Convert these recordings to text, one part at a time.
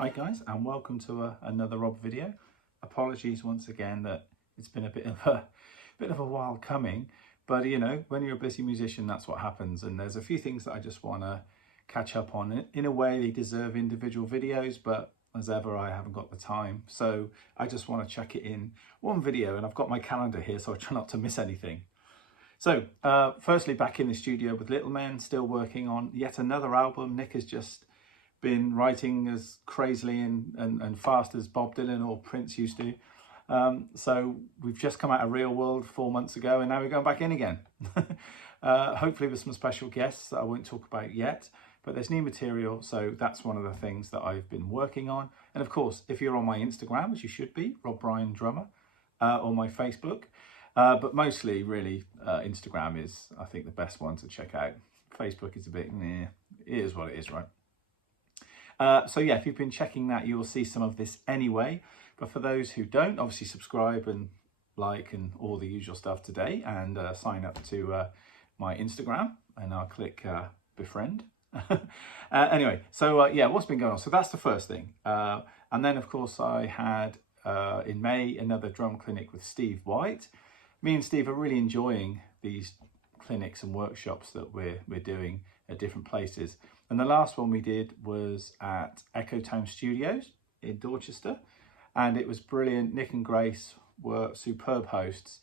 Hi guys, and welcome to another Rob video. Apologies once again that it's been a bit of a while coming, but you know, when you're a busy musician, that's what happens. And there's a few things that I just want to catch up on. In a way, they deserve individual videos, but as ever, I haven't got the time. So I just want to chuck it in one video, and I've got my calendar here, so I try not to miss anything. So, firstly, back in the studio with Little Men, still working on yet another album. Nick has just been writing as crazily and fast as Bob Dylan or Prince used to. So we've just come out of Real World 4 months ago, and now we're going back in again. Hopefully with some special guests that I won't talk about yet, but there's new material, so that's one of the things that I've been working on. And of course, if you're on my Instagram, as you should be, Rob Bryan Drummer, or my Facebook, but mostly really Instagram is, I think, the best one to check out. Facebook is a bit, meh. It is what it is, right? So yeah, if you've been checking that, you will see some of this anyway. But for those who don't, obviously subscribe and like and all the usual stuff today, and sign up to my Instagram, and I'll click befriend. Anyway, so yeah, what's been going on? So that's the first thing. And then of course I had in May another drum clinic with Steve White. Me and Steve are really enjoying these clinics and workshops that we're doing at different places. And the last one we did was at Echo Town Studios in Dorchester, and it was brilliant. Nick and Grace were superb hosts,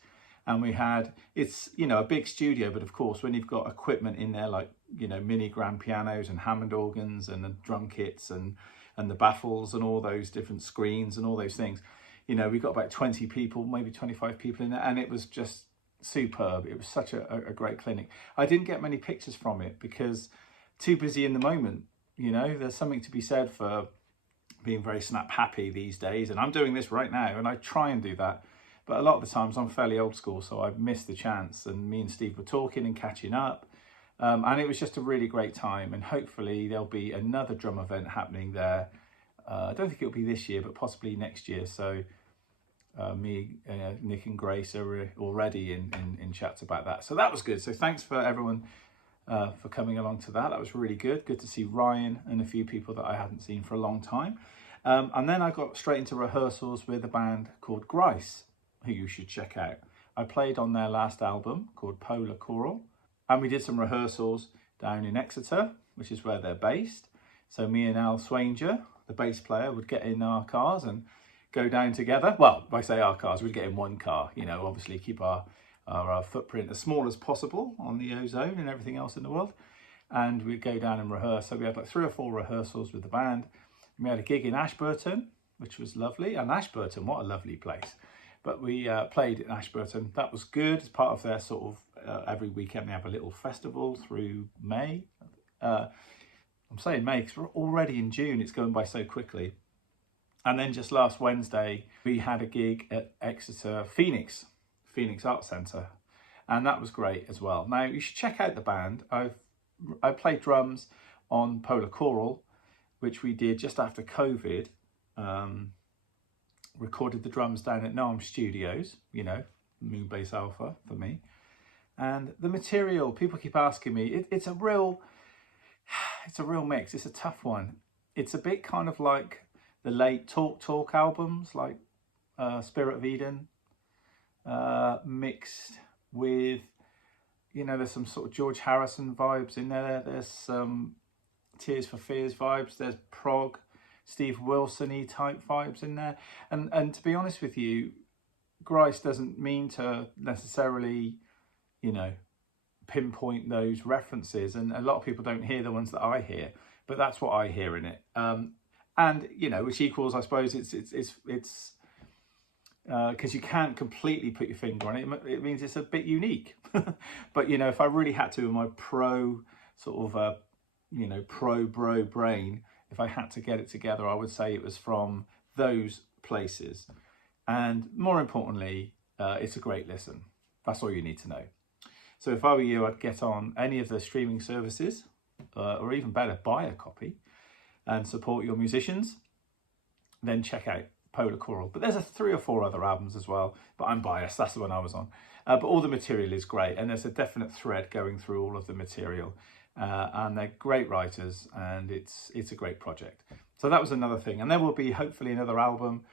and we had, it's, you know, a big studio, but of course when you've got equipment in there like, you know, mini grand pianos and Hammond organs and the drum kits and the baffles and all those different screens and all those things, you know, we got about 20 people, maybe 25 people in there, and it was just superb. It was such a great clinic. I didn't get many pictures from it because too busy in the moment. You know, there's something to be said for being very snap happy these days, and I'm doing this right now and I try and do that, but a lot of the times I'm fairly old school, so I've missed the chance. And me and Steve were talking and catching up, and it was just a really great time. And hopefully there'll be another drum event happening there. I don't think it'll be this year, but possibly next year. So Nick and Grace are already in chats about that, so that was good. So thanks for everyone for coming along to that. That was really good. Good to see Ryan and a few people that I hadn't seen for a long time. And then I got straight into rehearsals with a band called Grice, who you should check out. I played on their last album called Polar Choral, and we did some rehearsals down in Exeter, which is where they're based. So me and Al Swanger, the bass player, would get in our cars and go down together. Well, I say our cars, we'd get in one car, you know, obviously keep our footprint as small as possible on the ozone and everything else in the world, and we'd go down and rehearse. So we had like 3 or 4 rehearsals with the band. We had a gig in Ashburton, which was lovely, and Ashburton, what a lovely place. But we played in Ashburton. That was good. As part of their sort of every weekend they have a little festival through May. I'm saying May because we're already in June. It's going by so quickly. And then just last Wednesday we had a gig at Exeter Phoenix Arts Centre, and that was great as well. Now you should check out the band. I played drums on Polar Choral, which we did just after COVID. Recorded the drums down at Noam Studios, you know, Moonbase Alpha for me. And the material, people keep asking me, it's a real mix. It's a tough one. It's a bit kind of like the late Talk albums, like Spirit of Eden, mixed with, you know, there's some sort of George Harrison vibes in there. There's some Tears for Fears vibes. There's prog, Steve Wilson-y type vibes in there. And to be honest with you, Grice doesn't mean to necessarily, you know, pinpoint those references. And a lot of people don't hear the ones that I hear, but that's what I hear in it. And, you know, which equals, I suppose, it's because you can't completely put your finger on it. It means it's a bit unique. But, you know, if I really had to, in my pro sort of, you know, pro-bro brain, if I had to get it together, I would say it was from those places. And more importantly, it's a great listen. That's all you need to know. So if I were you, I'd get on any of the streaming services, or even better, buy a copy and support your musicians. Then check out Polar Coral. But there's 3 or 4 other albums as well, but I'm biased, that's the one I was on. But all the material is great, and there's a definite thread going through all of the material. And they're great writers, and it's a great project. So that was another thing. And there will be hopefully another album,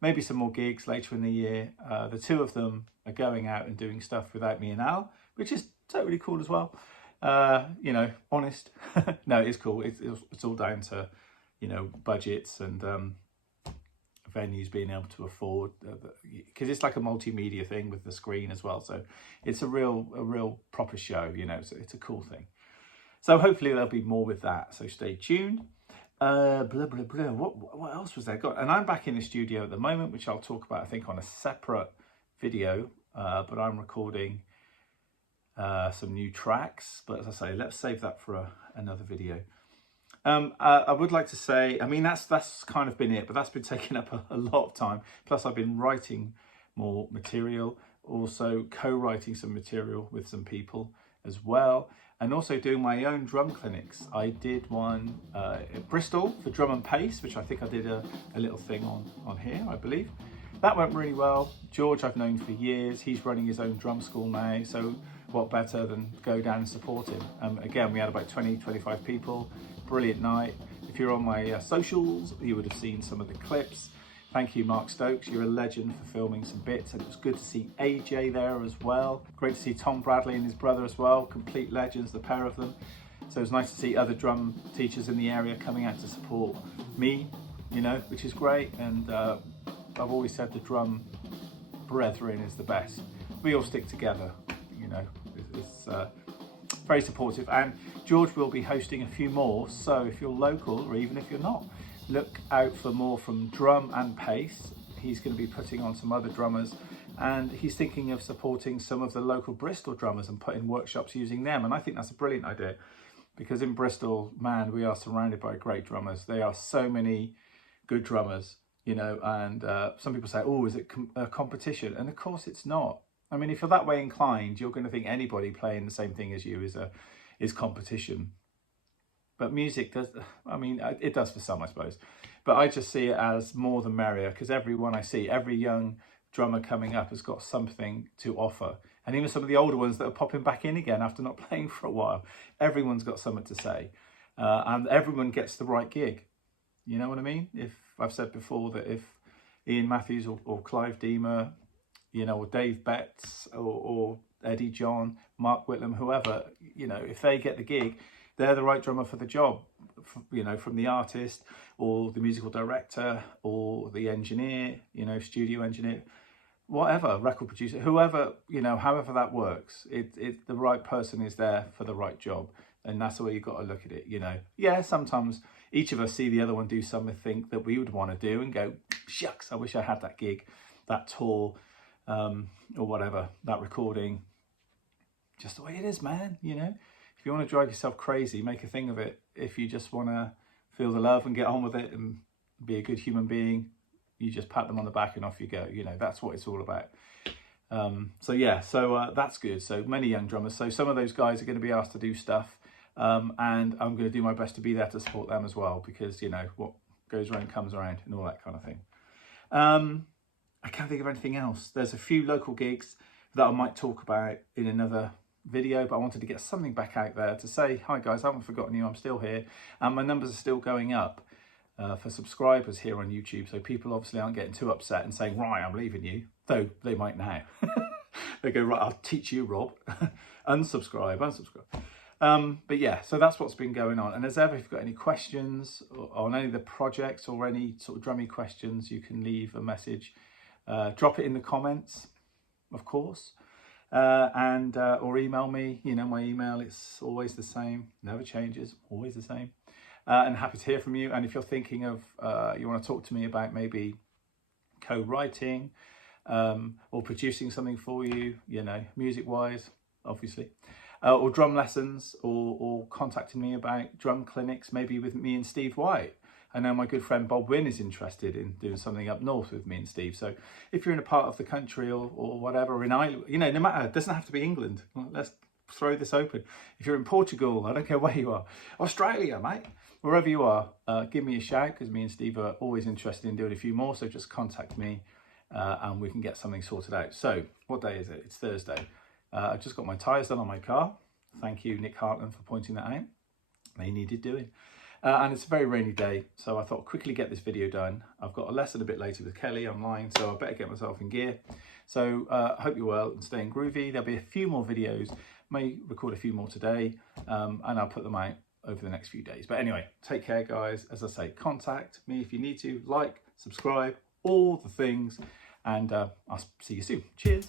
maybe some more gigs later in the year. The 2 of them are going out and doing stuff without me and Al, which is totally cool as well. You know, honest. No, it's cool. It's all down to, you know, budgets and venues being able to afford, because it's like a multimedia thing with the screen as well. So it's a real proper show, you know, so it's a cool thing. So hopefully there'll be more with that. So stay tuned. Blah, blah, blah. What else was there? And I'm back in the studio at the moment, which I'll talk about, I think, on a separate video. But I'm recording some new tracks. But as I say, let's save that for another video. I would like to say, I mean, that's kind of been it, but that's been taking up a lot of time. Plus, I've been writing more material, also co-writing some material with some people as well, and also doing my own drum clinics. I did one at Bristol for Drum and Pace, which I think I did a little thing on here, I believe. That went really well. George I've known for years. He's running his own drum school now, so what better than go down and support him. Again, we had about 20-25 people. Brilliant night. If you're on my socials, you would have seen some of the clips. Thank you, Mark Stokes. You're a legend for filming some bits, and it was good to see AJ there as well. Great to see Tom Bradley and his brother as well. Complete legends, the pair of them. So it was nice to see other drum teachers in the area coming out to support me, you know, which is great. And I've always said the drum brethren is the best. We all stick together, you know. It's very supportive. And George will be hosting a few more, so if you're local or even if you're not, look out for more from Drum and Pace. He's going to be putting on some other drummers, and he's thinking of supporting some of the local Bristol drummers and putting workshops using them. And I think that's a brilliant idea, because in Bristol, man, we are surrounded by great drummers. There are so many good drummers, you know, and some people say, oh, is it a competition? And of course it's not. I mean, if you're that way inclined, you're going to think anybody playing the same thing as you is competition. But music does, I mean, it does for some, I suppose. But I just see it as more the merrier, because everyone I see, every young drummer coming up has got something to offer. And even some of the older ones that are popping back in again after not playing for a while, everyone's got something to say. And everyone gets the right gig. You know what I mean? If I've said before that if Ian Matthews or Clive Deemer, you know, or Dave Betts or Eddie John, Mark Whitlam, whoever, you know, if they get the gig, they're the right drummer for the job, you know, from the artist or the musical director or the engineer, you know, studio engineer, whatever, record producer, whoever, you know, however that works, the right person is there for the right job. And that's the way you've got to look at it, you know. Yeah, sometimes each of us see the other one do something that we would want to do and go, shucks, I wish I had that gig, that tour, or whatever, that recording. Just the way it is, man, you know. If you want to drive yourself crazy, make a thing of it. If you just want to feel the love and get on with it and be a good human being, you just pat them on the back and off you go. You know, that's what it's all about. So that's good. So many young drummers. So some of those guys are going to be asked to do stuff. And I'm going to do my best to be there to support them as well, because, you know, what goes around comes around and all that kind of thing. I can't think of anything else. There's a few local gigs that I might talk about in another video, but I wanted to get something back out there to say, hi guys, I haven't forgotten you, I'm still here, and my numbers are still going up for subscribers here on YouTube, so people obviously aren't getting too upset and saying, right, I'm leaving you, though they might now. They go, right, I'll teach you, Rob. unsubscribe. But yeah, so that's what's been going on. And as ever, if you've got any questions on any of the projects or any sort of drummy questions, you can leave a message, drop it in the comments, of course. Or email me, you know, my email, it's always the same, never changes, always the same. And happy to hear from you. And if you're thinking of, you want to talk to me about maybe co-writing or producing something for you, you know, music-wise, obviously, or drum lessons or contacting me about drum clinics, maybe with me and Steve White. I know my good friend Bob Wynn is interested in doing something up north with me and Steve. So if you're in a part of the country or whatever, in Ireland, you know, no matter, it doesn't have to be England. Let's throw this open. If you're in Portugal, I don't care where you are, Australia, mate, wherever you are, give me a shout, because me and Steve are always interested in doing a few more. So just contact me and we can get something sorted out. So what day is it? It's Thursday. I've just got my tyres done on my car. Thank you, Nick Hartland, for pointing that out. They needed doing. And it's a very rainy day, so I thought I'd quickly get this video done. I've got a lesson a bit later with Kelly online, so I better get myself in gear. So hope you're well and staying groovy. There'll be a few more videos, may record a few more today, and I'll put them out over the next few days. But anyway, take care, guys. As I say, contact me if you need to, like, subscribe, all the things, and I'll see you soon. Cheers.